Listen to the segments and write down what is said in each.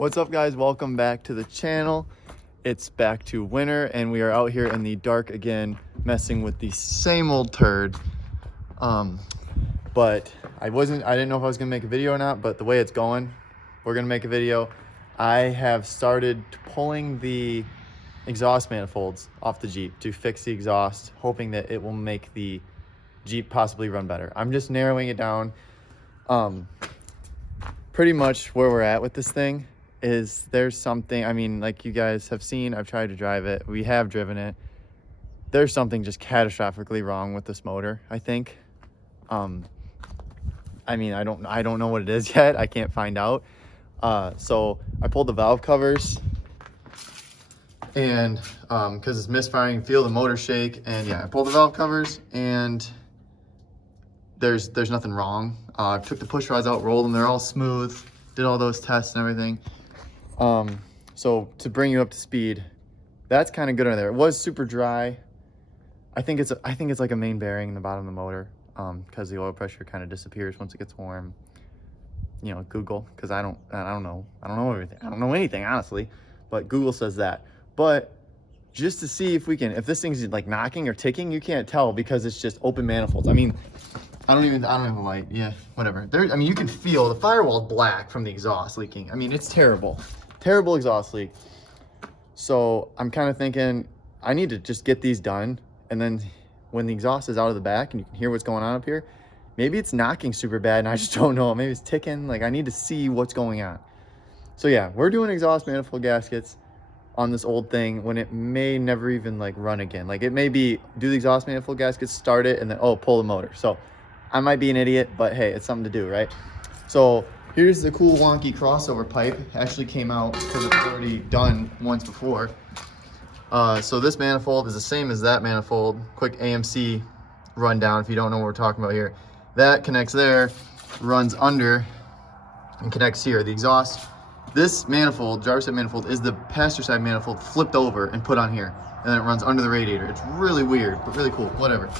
What's up, guys? Welcome back to the channel. It's back to winter and we are out here in the dark again, messing with the same old turd. But I didn't know if I was gonna make a video or not, but the way it's going, we're gonna make a video. I have started pulling the exhaust manifolds off the Jeep to fix the exhaust, hoping that it will make the Jeep possibly run better. I'm just narrowing it down. Pretty much where we're at with this thing is there's something, I mean, like you guys have seen, I've tried to drive it. We have driven it. There's something just catastrophically wrong with this motor, I think. I mean, I don't know what it is yet. I can't find out. So I pulled the valve covers and because it's misfiring, feel the motor shake, and yeah, I pulled the valve covers and there's nothing wrong. I took the push rods out, rolled them, they're all smooth, did all those tests and everything. So to bring you up to speed, that's kind of good on there. It was super dry. I think it's like a main bearing in the bottom of the motor, because the oil pressure kind of disappears once it gets warm. You know, Google, because I don't know everything. I don't know anything, honestly, but Google says that. But just to see if if this thing's like knocking or ticking, you can't tell because it's just open manifolds. I mean, I don't have a light. Yeah, whatever. I mean, you can feel the firewall's black from the exhaust leaking. I mean, it's terrible. Terrible exhaust leak. So I'm kind of thinking I need to just get these done. And then when the exhaust is out of the back and you can hear what's going on up here, maybe it's knocking super bad and I just don't know. Maybe it's ticking. Like, I need to see what's going on. So yeah, we're doing exhaust manifold gaskets on this old thing when it may never even like run again. Like, it may be do the exhaust manifold gaskets, start it, and then pull the motor. So I might be an idiot, but hey, it's something to do, right? So here's the cool wonky crossover pipe. Actually came out because it's already done once before. So this manifold is the same as that manifold. Quick AMC rundown if you don't know what we're talking about here. That connects there, runs under, and connects here. The exhaust, this manifold, driver's side manifold, is the passenger side manifold flipped over and put on here. And then it runs under the radiator. It's really weird, but really cool, whatever.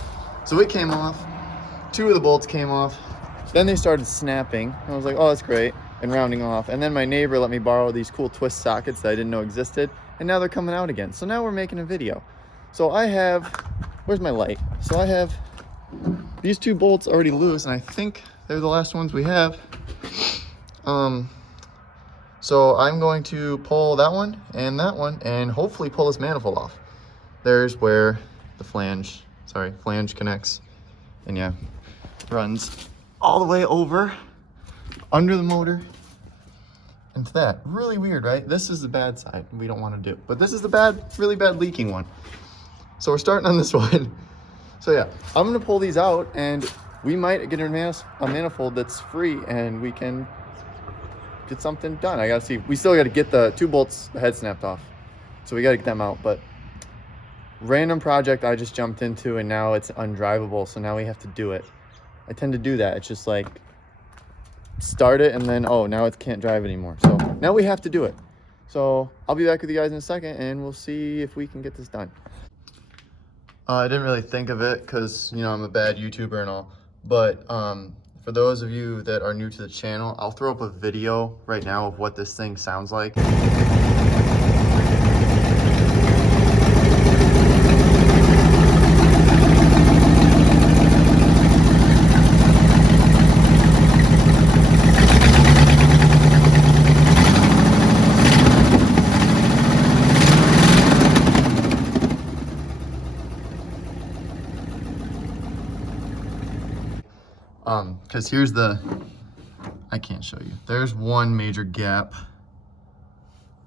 So it came off. Two of the bolts came off. Then they started snapping. I was like, oh, that's great, and rounding off. And then my neighbor let me borrow these cool twist sockets that I didn't know existed, and now they're coming out again. So now we're making a video. So I have, where's my light? So I have these two bolts already loose, and I think they're the last ones we have. So I'm going to pull that one, and hopefully pull this manifold off. There's where the flange connects, and yeah, runs all the way over under the motor into that. Really weird, right? This is the bad side we don't want to do, but this is the really bad leaking one. So we're starting on this one. So yeah, I'm gonna pull these out and we might get a manifold that's free and we can get something done. I gotta see, we still gotta get the two bolts, the head snapped off, so we gotta get them out. But random project I just jumped into and now it's undrivable, so now we have to do it. I tend to do that. It's just like start it and then, oh, now it can't drive anymore. So now we have to do it. So I'll be back with you guys in a second and we'll see if we can get this done. I didn't really think of it because, you know, I'm a bad YouTuber and all. But for those of you that are new to the channel, I'll throw up a video right now of what this thing sounds like. Because here's I can't show you. There's one major gap.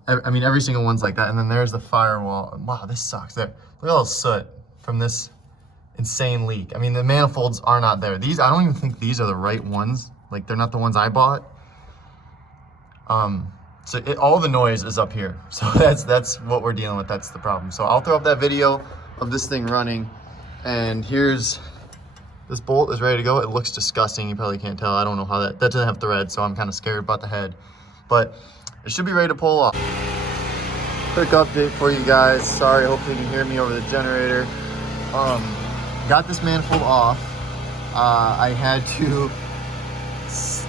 I mean, every single one's like that. And then there's the firewall. Wow, this sucks. There, look at all the soot from this insane leak. I mean, the manifolds are not there. These, I don't even think these are the right ones. Like, they're not the ones I bought. So all the noise is up here. So that's what we're dealing with. That's the problem. So I'll throw up that video of this thing running. And here's, this bolt is ready to go. It looks disgusting. You probably can't tell. I don't know how that doesn't have thread, so I'm kind of scared about the head. But it should be ready to pull off. Quick update for you guys. Sorry, hopefully you can hear me over the generator. Got this manifold off. I had to,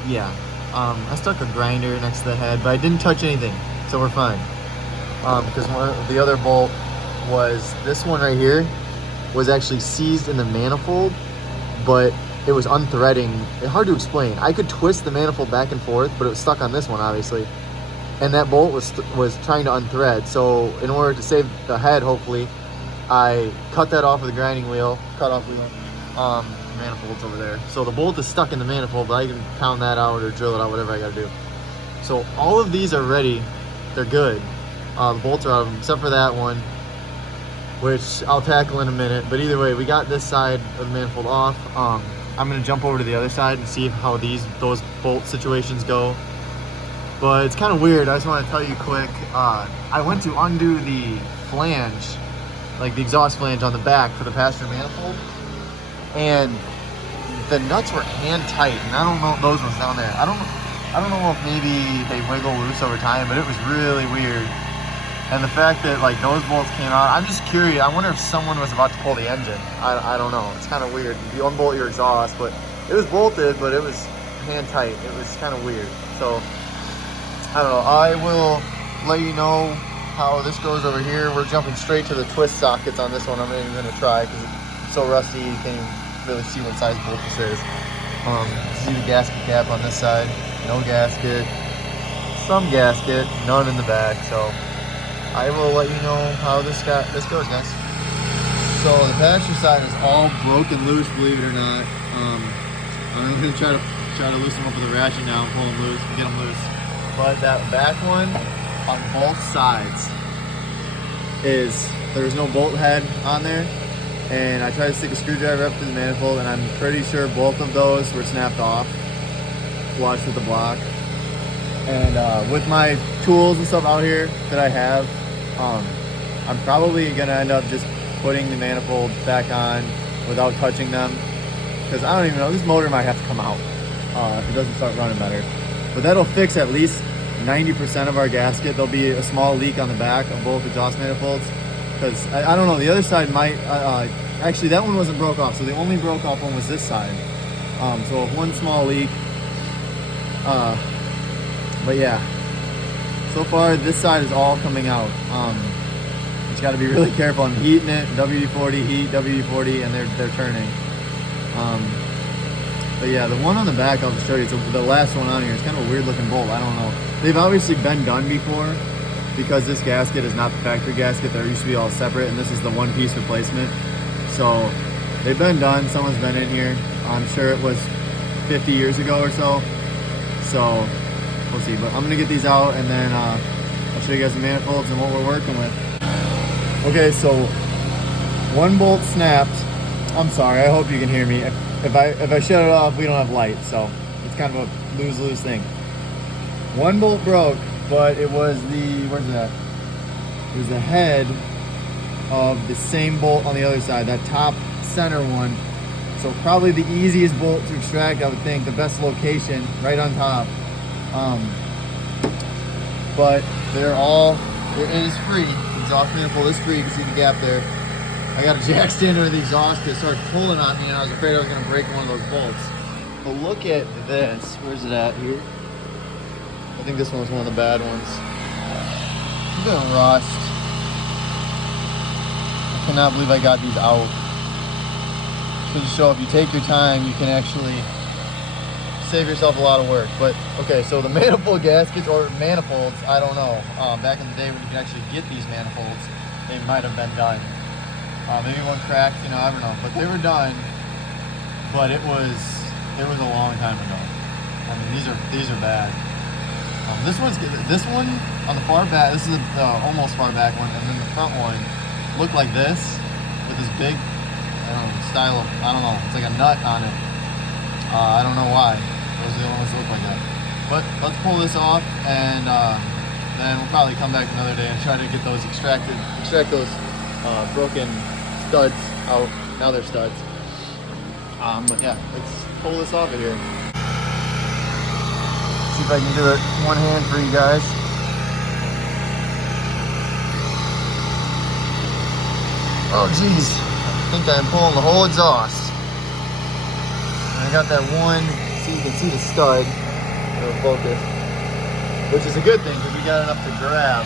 yeah, I stuck a grinder next to the head, but I didn't touch anything, so we're fine. Because the other bolt was, this one right here was actually seized in the manifold, but it was unthreading. It's hard to explain. I could twist the manifold back and forth, but it was stuck on this one, obviously. And that bolt was trying to unthread. So in order to save the head, hopefully, I cut that off with a grinding wheel, manifolds over there. So the bolt is stuck in the manifold, but I can pound that out or drill it out, whatever I gotta do. So all of these are ready. They're good. The bolts are out of them, except for that one, which I'll tackle in a minute. But either way, we got this side of the manifold off. I'm gonna jump over to the other side and see how those bolt situations go. But it's kind of weird. I just want to tell you quick. I went to undo the flange, like the exhaust flange on the back for the passenger manifold, and the nuts were hand tight, and I don't know if those ones down there. I don't know if maybe they wiggle loose over time, but it was really weird. And the fact that like those bolts came out, I'm just curious. I wonder if someone was about to pull the engine. I don't know. It's kind of weird. You unbolt your exhaust, but it was bolted, but it was hand tight. It was kind of weird. So I don't know. I will let you know how this goes over here. We're jumping straight to the twist sockets on this one. I'm not even gonna try because it's so rusty you can't even really see what size bolt this is. See the gasket cap on this side. No gasket. Some gasket. None in the back. So I will let you know how this goes, guys. So the passenger side is all broken loose, believe it or not. I'm gonna try to loosen them up with a ratchet now and pull them loose, get them loose. But that back one on both sides there's no bolt head on there, and I tried to stick a screwdriver up to the manifold, and I'm pretty sure both of those were snapped off, flush with the block. And with my tools and stuff out here that I have, I'm probably gonna end up just putting the manifold back on without touching them, because I don't even know, this motor might have to come out if it doesn't start running better. But that'll fix at least 90% of our gasket. There'll be a small leak on the back of both exhaust manifolds, because I don't know, the other side might, actually that one wasn't broke off, so the only broke off one was this side. So one small leak, but yeah, so far this side is all coming out. Just got to be really careful. I'm heating it, WD-40, heat, WD-40, and they're turning. But yeah, the one on the back I'll just show you. So the last one on here is kind of a weird looking bolt. I don't know. They've obviously been done before, because this gasket is not the factory gasket. They used to be all separate, and this is the one piece replacement. So they've been done. Someone's been in here. I'm sure it was 50 years ago or so. So we'll see. But I'm gonna get these out, and then I'll show you guys the manifolds and what we're working with. Okay, so one bolt snapped. I'm sorry, I hope you can hear me. If I shut it off, we don't have light, so it's kind of a lose-lose thing. One bolt broke, but it was where's that? It was the head of the same bolt on the other side, that top center one. So probably the easiest bolt to extract, I would think, the best location, right on top. But it is free. The exhaust manifold is free. You can see the gap there. I got a jack stand under the exhaust because it started pulling on me, and I was afraid I was going to break one of those bolts. But look at this. Where's it at here? I think this one was one of the bad ones. It's been rushed. I cannot believe I got these out. So to show, if you take your time, you can actually save yourself a lot of work. But okay, so the manifold gaskets or manifolds, I don't know. Back in the day when you could actually get these manifolds, they might have been done. Maybe one cracked, you know, I don't know. But they were done. But it was a long time ago. I mean, these are bad. This one on the far back. This is the almost far back one, and then the front one looked like this with this big, I don't know, style of, I don't know. It's like a nut on it. I don't know why. Those are the only ones that look like that. But let's pull this off, and then we'll probably come back another day and try to get those extract those broken studs out. Now they're studs. But yeah, let's pull this off of here. See if I can do it one hand for you guys. Oh geez, I think I'm pulling the whole exhaust. And I got that one, see, you can see the stud into focus, which is a good thing because we got enough to grab.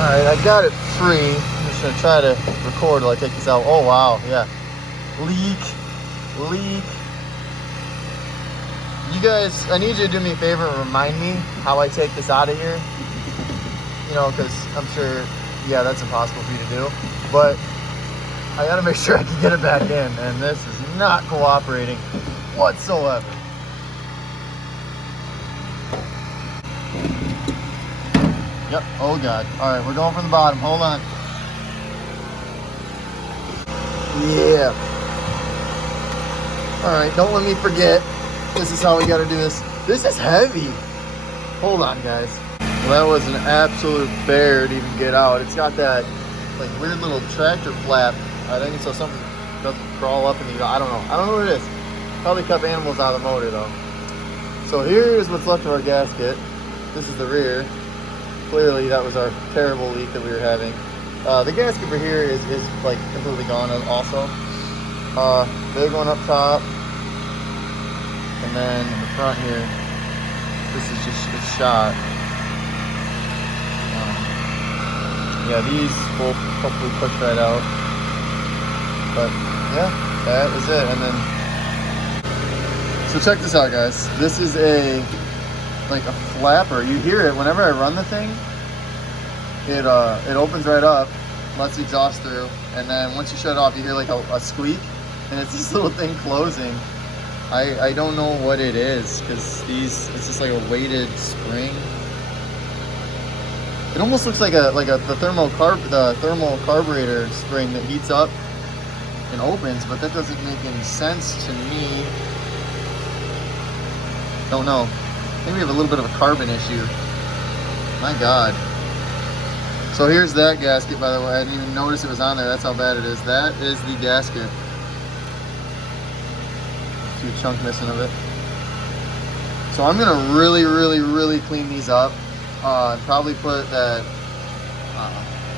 All right, I got it free. I'm just gonna try to record while I take this out. Oh wow, yeah. Leak. You guys, I need you to do me a favor and remind me how I take this out of here. You know, because I'm sure, yeah, that's impossible for you to do. But I gotta make sure I can get it back in, and this is not cooperating whatsoever. Yep, oh God. All right, we're going from the bottom, hold on. Yeah. All right, don't let me forget. This is how we gotta do this. This is heavy. Hold on, guys. Well, that was an absolute bear to even get out. It's got that like weird little tractor flap. I think it's so something doesn't crawl up in the, I don't know what it is. Probably kept animals out of the motor though. So here's what's left of our gasket. This is the rear. Clearly that was our terrible leak that we were having. The gasket over here is like completely gone also. Big one up top. And then in the front here, this is just a shot. Yeah, these will hopefully push right out. But yeah, that is it. And then, so check this out, guys. This is like a flapper. You hear it whenever I run the thing. It opens right up, lets the exhaust through, and then once you shut it off, you hear like a squeak, and it's this little thing closing. I don't know what it is because it's just like a weighted spring. It almost looks like the thermal carburetor spring that heats up and opens, but that doesn't make any sense to me. Don't know. Maybe we have a little bit of a carbon issue. My God. So here's that gasket, by the way. I didn't even notice it was on there. That's how bad it is. That is the gasket. See a chunk missing of it. So I'm gonna really clean these up. And probably put that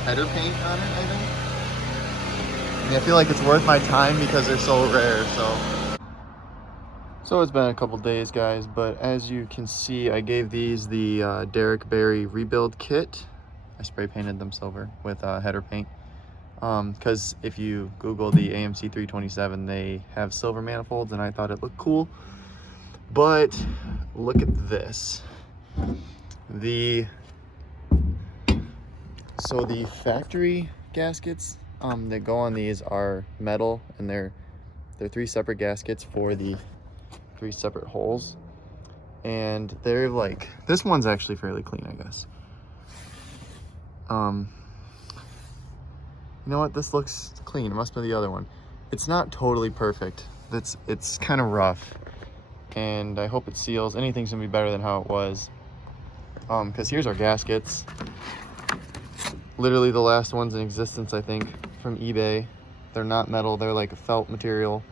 header paint on it, I think. I mean, I feel like it's worth my time because they're so rare, So it's been a couple days, guys, but as you can see, I gave these the Derek Barry rebuild kit. I spray painted them silver with header paint. Because if you Google the AMC 327, they have silver manifolds, and I thought it looked cool. But look at this. So the factory gaskets that go on these are metal, and they're 3 separate gaskets for the 3 separate holes, and they're like, this one's actually fairly clean, I guess. You know what, this looks clean. It must be the other one. It's not totally perfect. It's kind of rough, and I hope it seals. Anything's gonna be better than how it was. Because here's our gaskets. Literally the last ones in existence, I think, from eBay. They're not metal, they're like a felt material.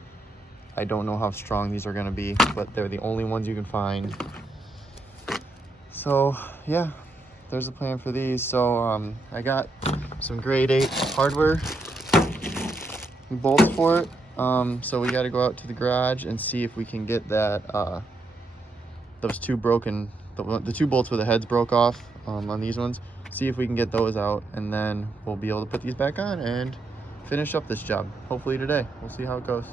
I don't know how strong these are gonna be, but they're the only ones you can find. So yeah, there's a plan for these. So I got some grade 8 hardware bolts for it. So we got to go out to the garage and see if we can get that those 2 broken, the 2 bolts where the heads broke off on these ones. See if we can get those out, and then we'll be able to put these back on and finish up this job, hopefully today. We'll see how it goes.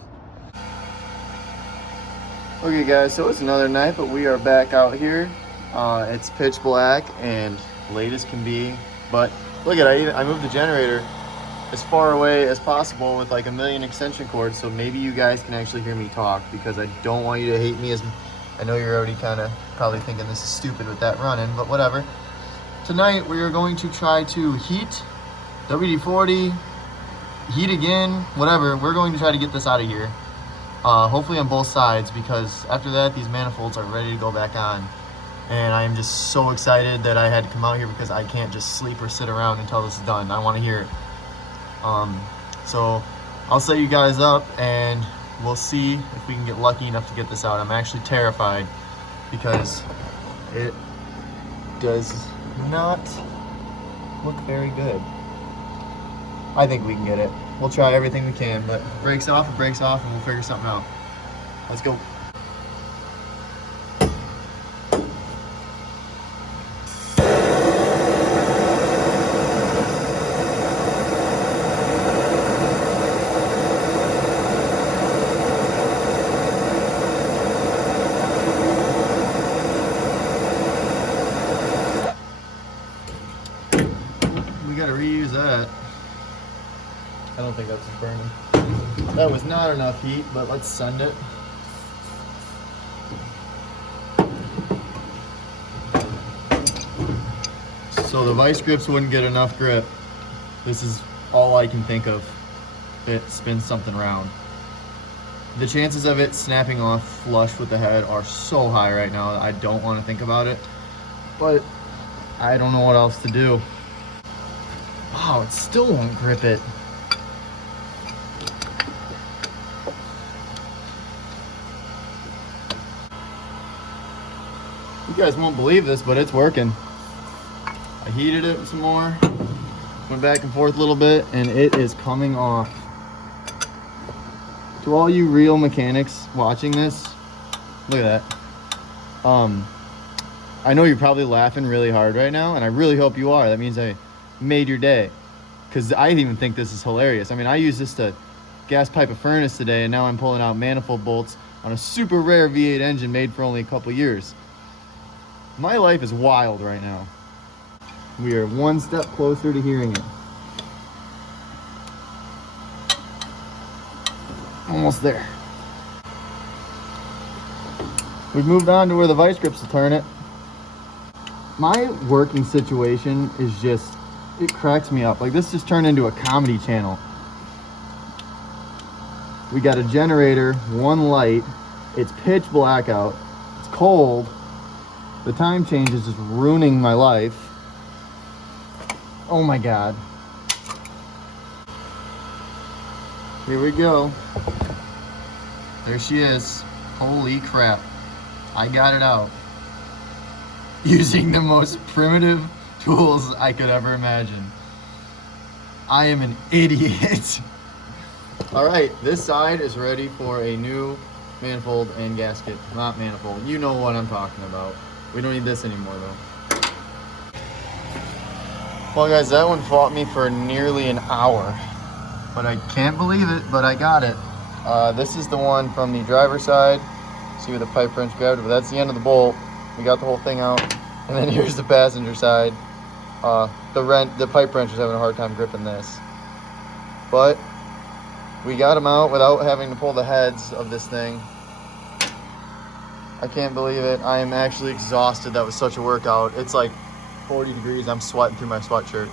Okay guys, so it's another night, but we are back out here. It's pitch black and late as can be, but look at it, I moved the generator as far away as possible with like 1,000,000 extension cords, so maybe you guys can actually hear me talk, because I don't want you to hate me. As I know you're already kind of probably thinking this is stupid with that running, but whatever. Tonight we are going to try to heat WD-40, heat again, whatever. We're going to try to get this out of here. Hopefully on both sides, because after that these manifolds are ready to go back on. And I am just so excited that I had to come out here, because I can't just sleep or sit around until this is done. I want to hear it. So I'll set you guys up and we'll see if we can get lucky enough to get this out. I'm actually terrified because it does not look very good. I think we can get it. We'll try everything we can, but if it breaks off, and we'll figure something out. Let's go. reuse that. I don't think that's burning. That was not enough heat, but let's send it. So the vice grips wouldn't get enough grip. This is all I can think of. It spins something round. The chances of it snapping off flush with the head are so high right now that I don't want to think about it. But I don't know what else to do. Wow, it still won't grip it. You guys won't believe this, but it's working. I heated it some more, went back and forth a little bit, and it is coming off. To all you real mechanics watching this, look at that. I know you're probably laughing really hard right now, and I really hope you are. That means I made your day, because I even think this is hilarious. I mean, I used this to gas pipe a furnace today, and now I'm pulling out manifold bolts on a super rare V8 engine made for only a couple years. My life is wild right now. We are one step closer to hearing it. Almost there. We've moved on to where the vice grips will turn it. My working situation is just, it cracks me up. Like, this just turned into a comedy channel. We got a generator, one light. It's pitch black out. It's cold. The time change is just ruining my life. Oh my God. Here we go. There she is. Holy crap. I got it out. Using the most primitive tools I could ever imagine. I am an idiot. All right, this side is ready for a new manifold and gasket. Not manifold. You know what I'm talking about. We don't need this anymore though. Well guys, that one fought me for nearly an hour. But I can't believe it, but I got it. This is the one from the driver's side. See where the pipe wrench grabbed it, but that's the end of the bolt. We got the whole thing out. And then here's the passenger side. The pipe wrench is having a hard time gripping this. But we got them out without having to pull the heads of this thing. I can't believe it. I am actually exhausted. That was such a workout. It's like 40 degrees. I'm sweating through my sweatshirt.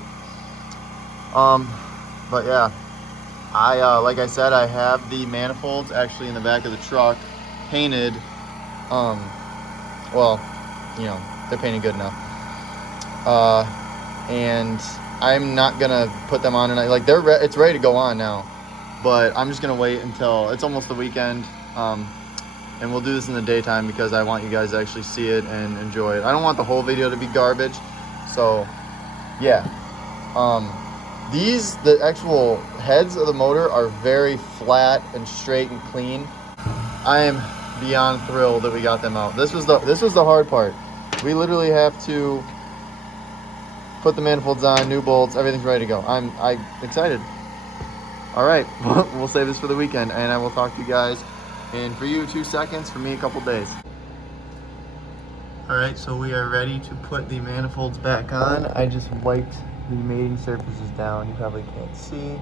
But yeah, like I said, I have the manifolds actually in the back of the truck painted. Well, you know, they're painted good enough. And I'm not gonna put them on tonight. Like it's ready to go on now, but I'm just gonna wait until it's almost the weekend. And we'll do this in the daytime because I want you guys to actually see it and enjoy it. I don't want the whole video to be garbage. So yeah, the actual heads of the motor are very flat and straight and clean. I am beyond thrilled that we got them out. This was the hard part. We literally have to put the manifolds on, new bolts, everything's ready to go. I'm excited. All right, we'll save this for the weekend, and I will talk to you guys in, for you, 2 seconds, for me, a couple days. All right, so we are ready to put the manifolds back on. I just wiped the mating surfaces down. You probably can't see.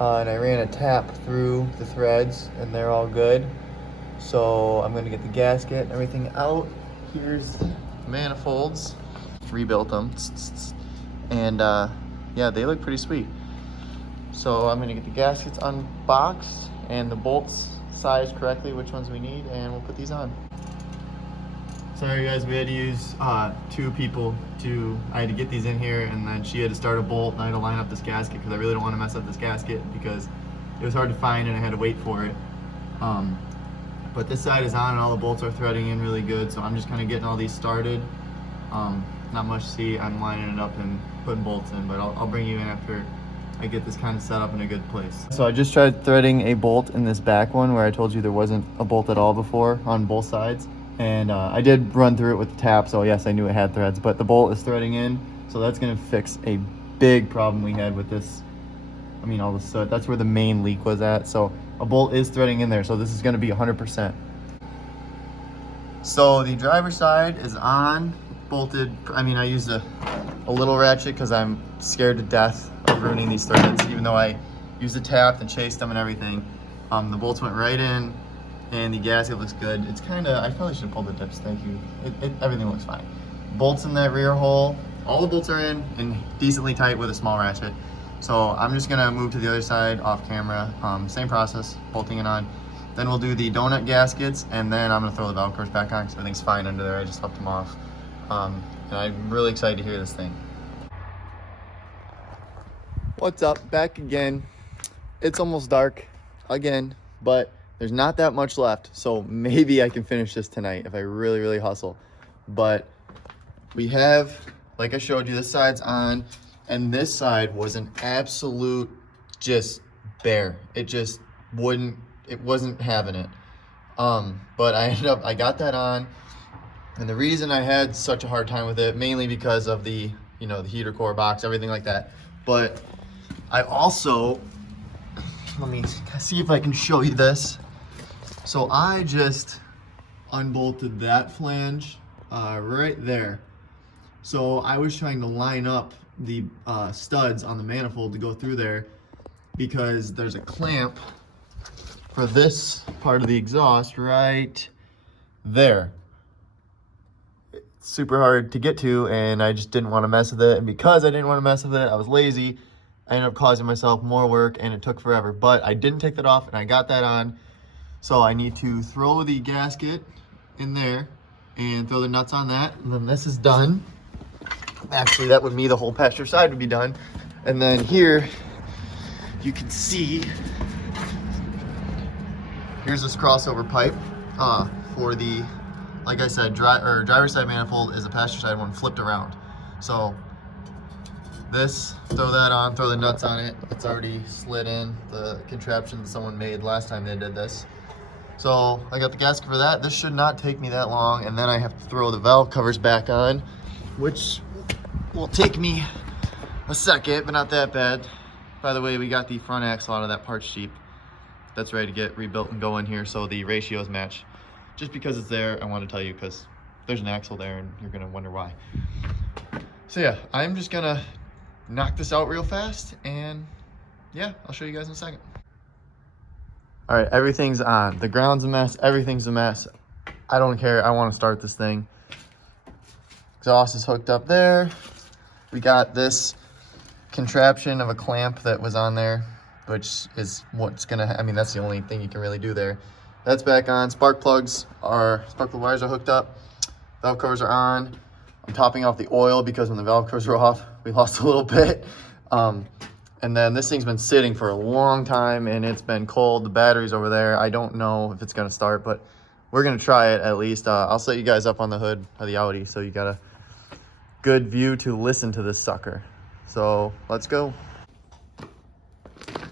And I ran a tap through the threads, and they're all good. So I'm gonna get the gasket and everything out. Here's the manifolds. Rebuilt them. And yeah, they look pretty sweet. So I'm gonna get the gaskets unboxed and the bolts sized correctly, which ones we need, and we'll put these on. Sorry guys, we had to use 2 people I had to get these in here, and then she had to start a bolt, and I had to line up this gasket because I really don't want to mess up this gasket because it was hard to find and I had to wait for it. But this side is on and all the bolts are threading in really good, so I'm just kind of getting all these started. Not much to see. I'm lining it up and putting bolts in, but I'll bring you in after I get this kind of set up in a good place. So I just tried threading a bolt in this back one where I told you there wasn't a bolt at all before on both sides. And I did run through it with the tap, so yes, I knew it had threads, but the bolt is threading in, so that's gonna fix a big problem we had with this. I mean, all the soot, that's where the main leak was at. So a bolt is threading in there, so this is gonna be 100%. So the driver's side is on, bolted. I mean, I used a little ratchet because I'm scared to death ruining these threads, even though I used the tap and chased them and everything. The bolts went right in, and the gasket looks good. It's kind of, I probably should have pulled the tips, thank you. Everything looks fine. Bolts in that rear hole, all the bolts are in and decently tight with a small ratchet. So I'm just gonna move to the other side off camera. Same process, bolting it on. Then we'll do the donut gaskets, and then I'm gonna throw the valve covers back on because everything's fine under there. I just left them off. And I'm really excited to hear this thing. What's up? Back again. It's almost dark again, but there's not that much left. So maybe I can finish this tonight if I really, really hustle. But we have, like I showed you, this side's on, and this side was an absolute just bare. It just wasn't having it. But I got that on, and the reason I had such a hard time with it, mainly because of the, the heater core box, everything like that. But I also, let me see if I can show you this. So I just unbolted that flange right there. So I was trying to line up the studs on the manifold to go through there, because there's a clamp for this part of the exhaust right there. It's super hard to get to, and I just didn't want to mess with it. And because I didn't want to mess with it, I was lazy. I ended up causing myself more work, and it took forever. But I didn't take that off, and I got that on. So I need to throw the gasket in there and throw the nuts on that, and then this is done. Actually, that would mean the whole passenger side would be done. And then here, you can see, here's this crossover pipe for the, like I said, driver's side manifold is a passenger side one flipped around. So this, throw that on, throw the nuts on it. It's already slid in, the contraption that someone made last time they did this. So I got the gasket for that. This should not take me that long. And then I have to throw the valve covers back on, which will take me a second, but not that bad. By the way, we got the front axle out of that parts cheap. That's ready to get rebuilt and go in here, so the ratios match. Just because it's there, I want to tell you, because there's an axle there and you're gonna wonder why. So yeah, I'm just gonna knock this out real fast, and yeah, I'll show you guys in a second. All right, everything's on. The ground's a mess, everything's a mess. I don't care, I want to start this thing. Exhaust is hooked up there. We got this contraption of a clamp that was on there, which is what's gonna, that's the only thing you can really do there. That's back on. Spark wires are hooked up. Valve covers are on. I'm topping off the oil because when the valve covers were off, we lost a little bit. And then this thing's been sitting for a long time, and it's been cold. The battery's over there. I don't know if it's gonna start, but we're gonna try it at least. I'll set you guys up on the hood of the Audi so you got a good view to listen to this sucker. So let's go.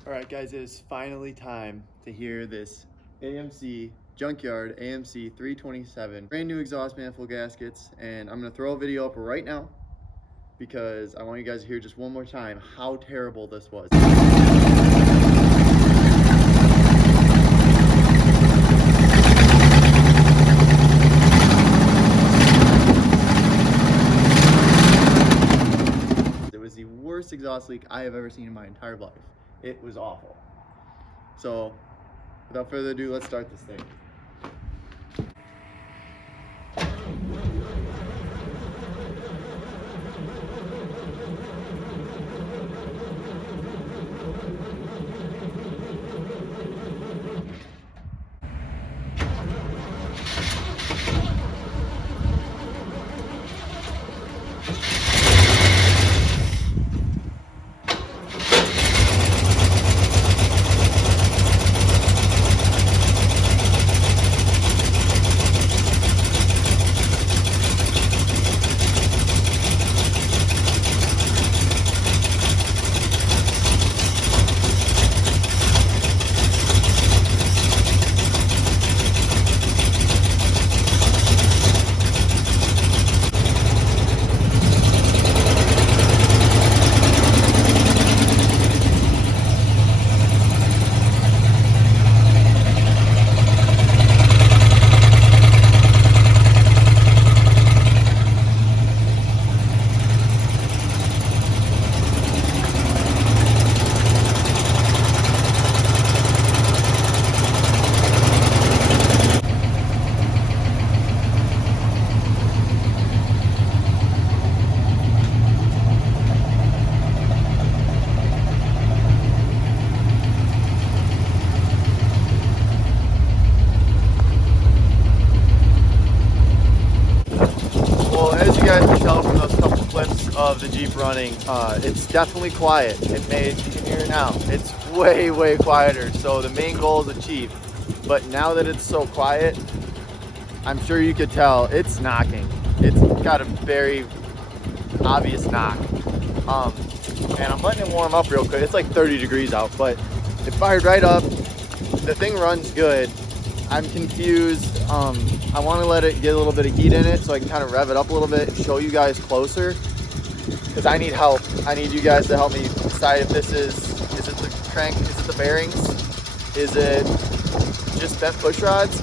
All right, guys, it is finally time to hear this AMC Junkyard AMC 327 brand new exhaust manifold gaskets, and I'm gonna throw a video up right now because I want you guys to hear just one more time how terrible this was. It was the worst exhaust leak I have ever seen in my entire life. It was awful. So without further ado, let's start this thing. of the Jeep running. It's definitely quiet. You can hear it now. It's way, way quieter. So the main goal is achieved. But now that it's so quiet, I'm sure you could tell it's knocking. It's got a very obvious knock. And I'm letting it warm up real quick. It's like 30 degrees out, but it fired right up. The thing runs good. I'm confused. I want to let it get a little bit of heat in it so I can kind of rev it up a little bit and show you guys closer, because I need help. I need you guys to help me decide if this is it the crank, is it the bearings, is it just bent push rods?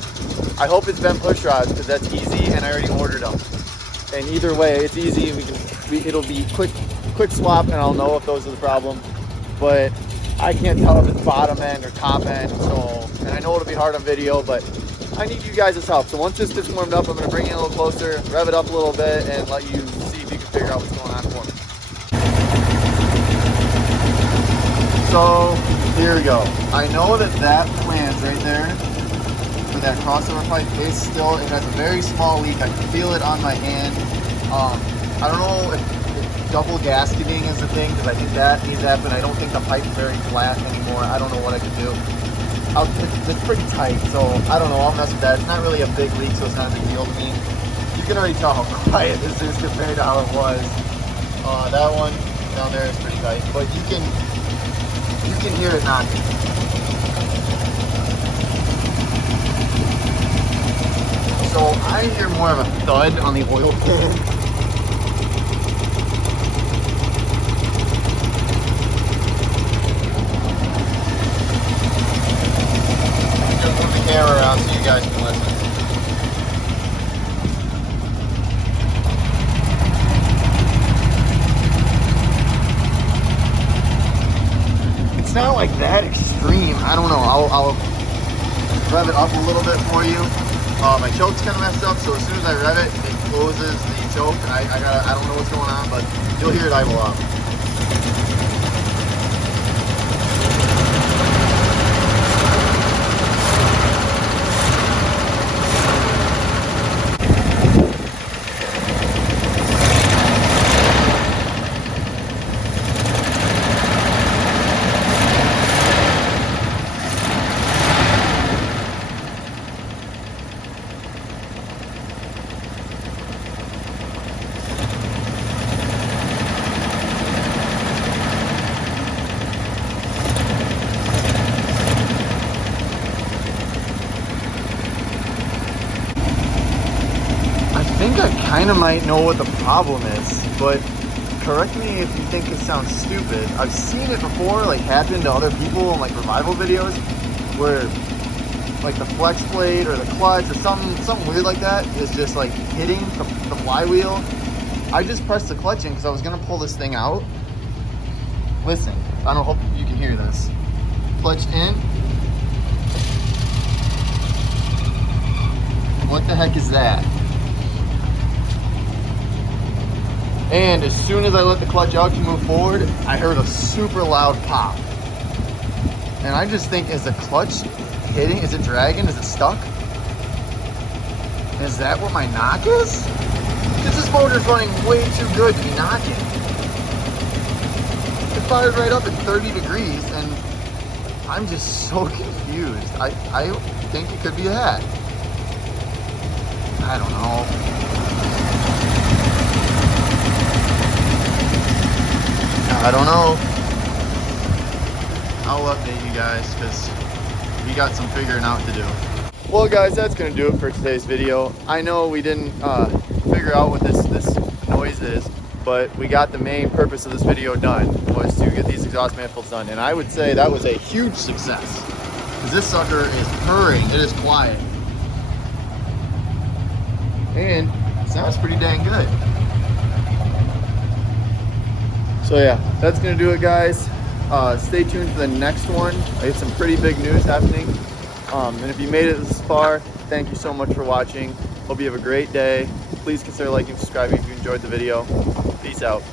I hope it's bent push rods because that's easy and I already ordered them. And either way, it's easy. It'll be quick swap and I'll know if those are the problem. But I can't tell if it's bottom end or top end. So, and I know it'll be hard on video, but I need you guys' help. So once this gets warmed up, I'm gonna bring it a little closer, rev it up a little bit, and let you see if you can figure out what's going on for me. So here we go. I know that flange right there for that crossover pipe is still, it has a very small leak. I can feel it on my hand. I don't know if double gasketing is the thing, because I think that needs to happen. I don't think the pipe's very flat anymore. I don't know what I can do. It's pretty tight, so I don't know. I'll mess with that. It's not really a big leak, so it's not a big deal to me. You can already tell how quiet this is compared to how it was. That one down there is pretty tight, but you can hear it knocking. So I hear more of a thud on the oil pan. Camera around so you guys can listen. It's not like that extreme. I don't know. I'll rev it up a little bit for you. My choke's kind of messed up, so as soon as I rev it, it closes the choke. And I don't know what's going on, but you'll hear it idle up. I think I kind of might know what the problem is, but correct me if you think it sounds stupid. I've seen it before, like happen to other people in like revival videos, where like the flex plate or the clutch or something weird like that is just like hitting the flywheel. I just pressed the clutch in because I was gonna pull this thing out. Listen, I don't hope you can hear this. Clutch in. What the heck is that? And as soon as I let the clutch out to move forward, I heard a super loud pop. And I just think, is the clutch hitting? Is it dragging? Is it stuck? Is that what my knock is? Because this motor's running way too good to be knocking. It fired right up at 30 degrees and I'm just so confused. I think it could be that. I don't know. I don't know. I'll update you guys because we got some figuring out to do. Well guys, that's gonna do it for today's video. I know we didn't figure out what this noise is, but we got the main purpose of this video done, was to get these exhaust manifolds done. And I would say that was a huge success, because this sucker is purring. It is quiet. And it sounds pretty dang good. So yeah, that's gonna do it, guys. Stay tuned for the next one. I have some pretty big news happening. And if you made it this far, thank you so much for watching. Hope you have a great day. Please consider liking and subscribing if you enjoyed the video. Peace out.